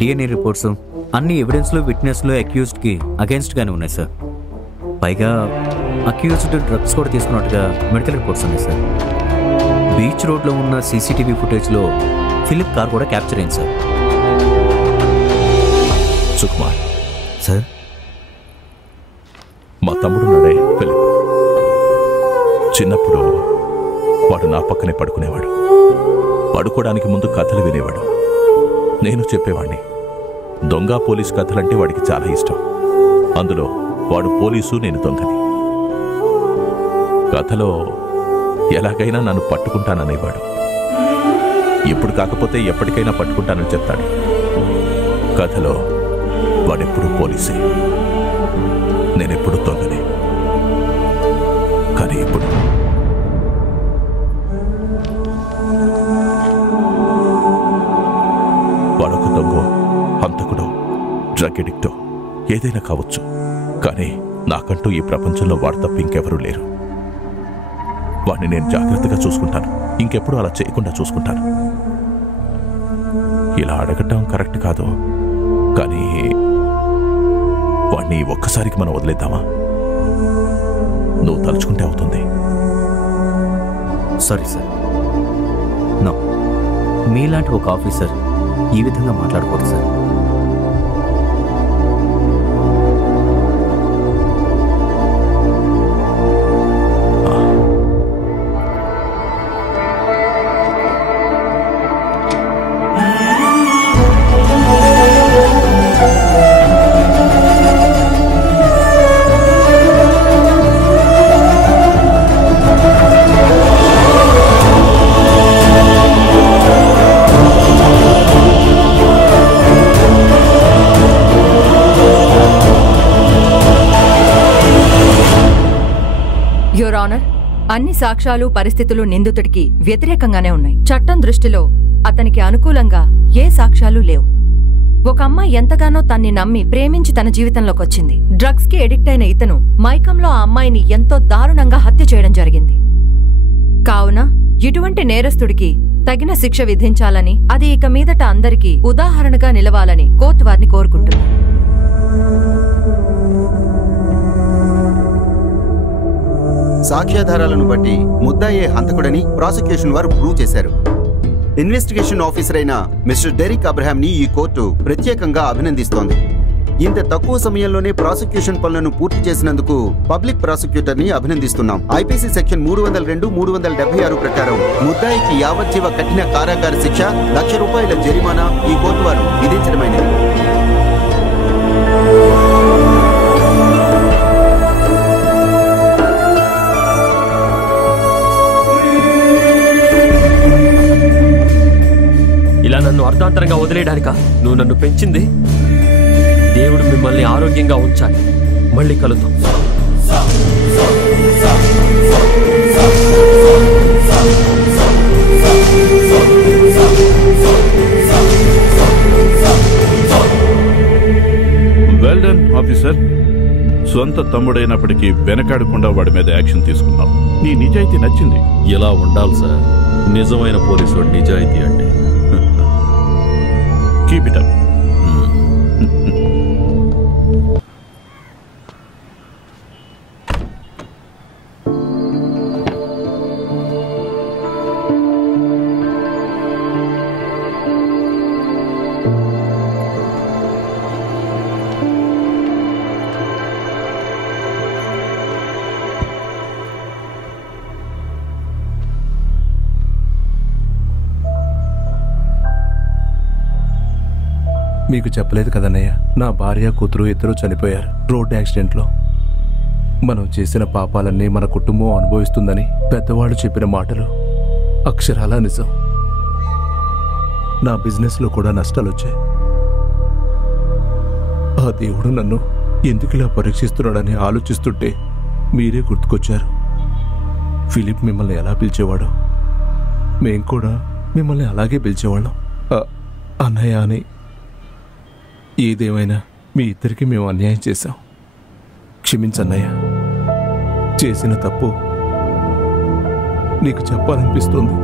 DNA reports అన్ని ఎవిడెన్స్లో విట్నెస్లో అక్యూజ్డ్కి అగేన్స్ట్గానే ఉన్నాయి sir. పైగా అక్యూజ్డ్ డ్రగ్స్ కూడా తీసుకున్నట్టుగా మెడికల్ రిపోర్ట్స్ ఉన్నాయి సార్. బీచ్ రోడ్లో ఉన్న సీసీటీవీ ఫుటేజ్లో ఫిలిప్ కార్ కూడా క్యాప్చర్ అయింది సార్. సుకుమార్ సార్, మా తమ్ముడు నాడే ఫిలిప్. చిన్నప్పుడు వాడు నా పక్కనే పడుకునేవాడు. పడుకోవడానికి ముందు కథలు వినేవాడు. నేను చెప్పేవాడిని. దొంగ పోలీస్ కథలంటే వాడికి చాలా ఇష్టం. అందులో వాడు పోలీసు, నేను దొంగని. కథలో ఎలాగైనా నన్ను పట్టుకుంటాననేవాడు. ఇప్పుడు కాకపోతే ఎప్పటికైనా పట్టుకుంటానని చెప్తాడు. కథలో వాడెప్పుడు పోలీసే, నేనెప్పుడు దొంగనే. కానీ ఇప్పుడు వాడొక దొంగ, హంతకుడో, డ్రగ్ ఎడిక్టో ఏదైనా కావచ్చు. కానీ నాకంటూ ఈ ప్రపంచంలో వాడు తప్ప ఇంకెవరూ లేరు. వాడిని నేను జాగ్రత్తగా చూసుకుంటాను. ఇంకెప్పుడు అలా చేయకుండా చూసుకుంటాను. ఇలా అడగటం కరెక్ట్ కాదు, కానీ వాడిని ఒక్కసారికి మనం వదిలేద్దామా? నువ్వు తలుచుకుంటే అవుతుంది. Sorry sir, no. మీలాంటి ఒక ఆఫీసర్ ఈ విధంగా మాట్లాడకూడదు సార్. యువర్ ఆనర్, అన్ని సాక్ష్యాలు పరిస్థితులు నిందితుడికి వ్యతిరేకంగానే ఉన్నాయి. చట్టం దృష్టిలో అతనికి అనుకూలంగా ఏ సాక్ష్యాలు లేవు. ఒక అమ్మాయి ఎంతగానో తన్ని నమ్మి ప్రేమించి తన జీవితంలోకొచ్చింది. డ్రగ్స్ కి ఎడిక్ట్ అయిన ఇతను మైకంలో ఆ అమ్మాయిని ఎంతో దారుణంగా హత్య చేయడం జరిగింది. కావున ఇటువంటి నేరస్తుడికి తగిన శిక్ష విధించాలని, అది ఇక మీదట అందరికీ ఉదాహరణగా నిలవాలని కోర్టు వారిని కోరుకుంటున్నారు. సాక్ష్యాధారాలను బట్టి ముద్దాయే హంతకుడని ప్రాసిక్యూషన్ వారు ప్రూవ్ చేశారు. ఇన్వెస్టిగేషన్ ఆఫీసర్ అయిన మిస్టర్ డెరిక్ అబ్రహాం ని ఈ కోర్టు ప్రత్యేకంగా అభినందిస్తోంది. ఇంత తక్కువ సమయంలోనే ప్రాసిక్యూషన్ పనులను పూర్తి చేసినందుకు పబ్లిక్ ప్రాసిక్యూటర్ ని అభినందిస్తున్నాం. ఐపీసీ సెక్షన్ 302, 376 ప్రకారం ముద్దాయికి యావజ్జీవ కఠిన కారాగార శిక్ష, ₹1,00,000 జరిమానా ఈ కోర్టు వారు విధించడమైనది. ఇలా నన్ను అర్ధాంతరంగా వదిలేయడానికా నువ్వు నన్ను పెంచింది? దేవుడు మిమ్మల్ని ఆరోగ్యంగా ఉంచాలి. మళ్ళీ కలుద్దాం. Well done officer. సొంత తమ్ముడైనప్పటికీ వెనకాడకుండా వాడి మీద యాక్షన్ తీసుకున్నావు. నీ నిజాయితీ నచ్చింది. ఇలా ఉండాలి సార్ నిజమైన పోలీసు నిజాయితీ అంటే. Keep it up. మీకు చెప్పలేదు కదన్నయ్య, నా భార్య కూతురు ఇద్దరు చనిపోయారు రోడ్ యాక్సిడెంట్లో. మనం చేసిన పాపాలన్నీ మన కుటుంబం అనుభవిస్తుందని పెద్దవాళ్ళు చెప్పిన మాటలు అక్షరాలా నిజం. నా బిజినెస్లో కూడా నష్టాలు వచ్చాయి. ఆ దేవుడు నన్ను ఎందుకులా పరీక్షిస్తున్నాడని ఆలోచిస్తుంటే మీరే గుర్తుకొచ్చారు. ఫిలిప్ మిమ్మల్ని ఎలా పిలిచేవాడో మేం కూడా మిమ్మల్ని అలాగే పిలిచేవాళ్ళం, అన్నయ్య అని. ఏదేమైనా మీ ఇద్దరికి మేము అన్యాయం చేశాం. క్షమించన్నయ్య. చేసిన తప్పు నీకు చెప్పాలనిపిస్తుంది.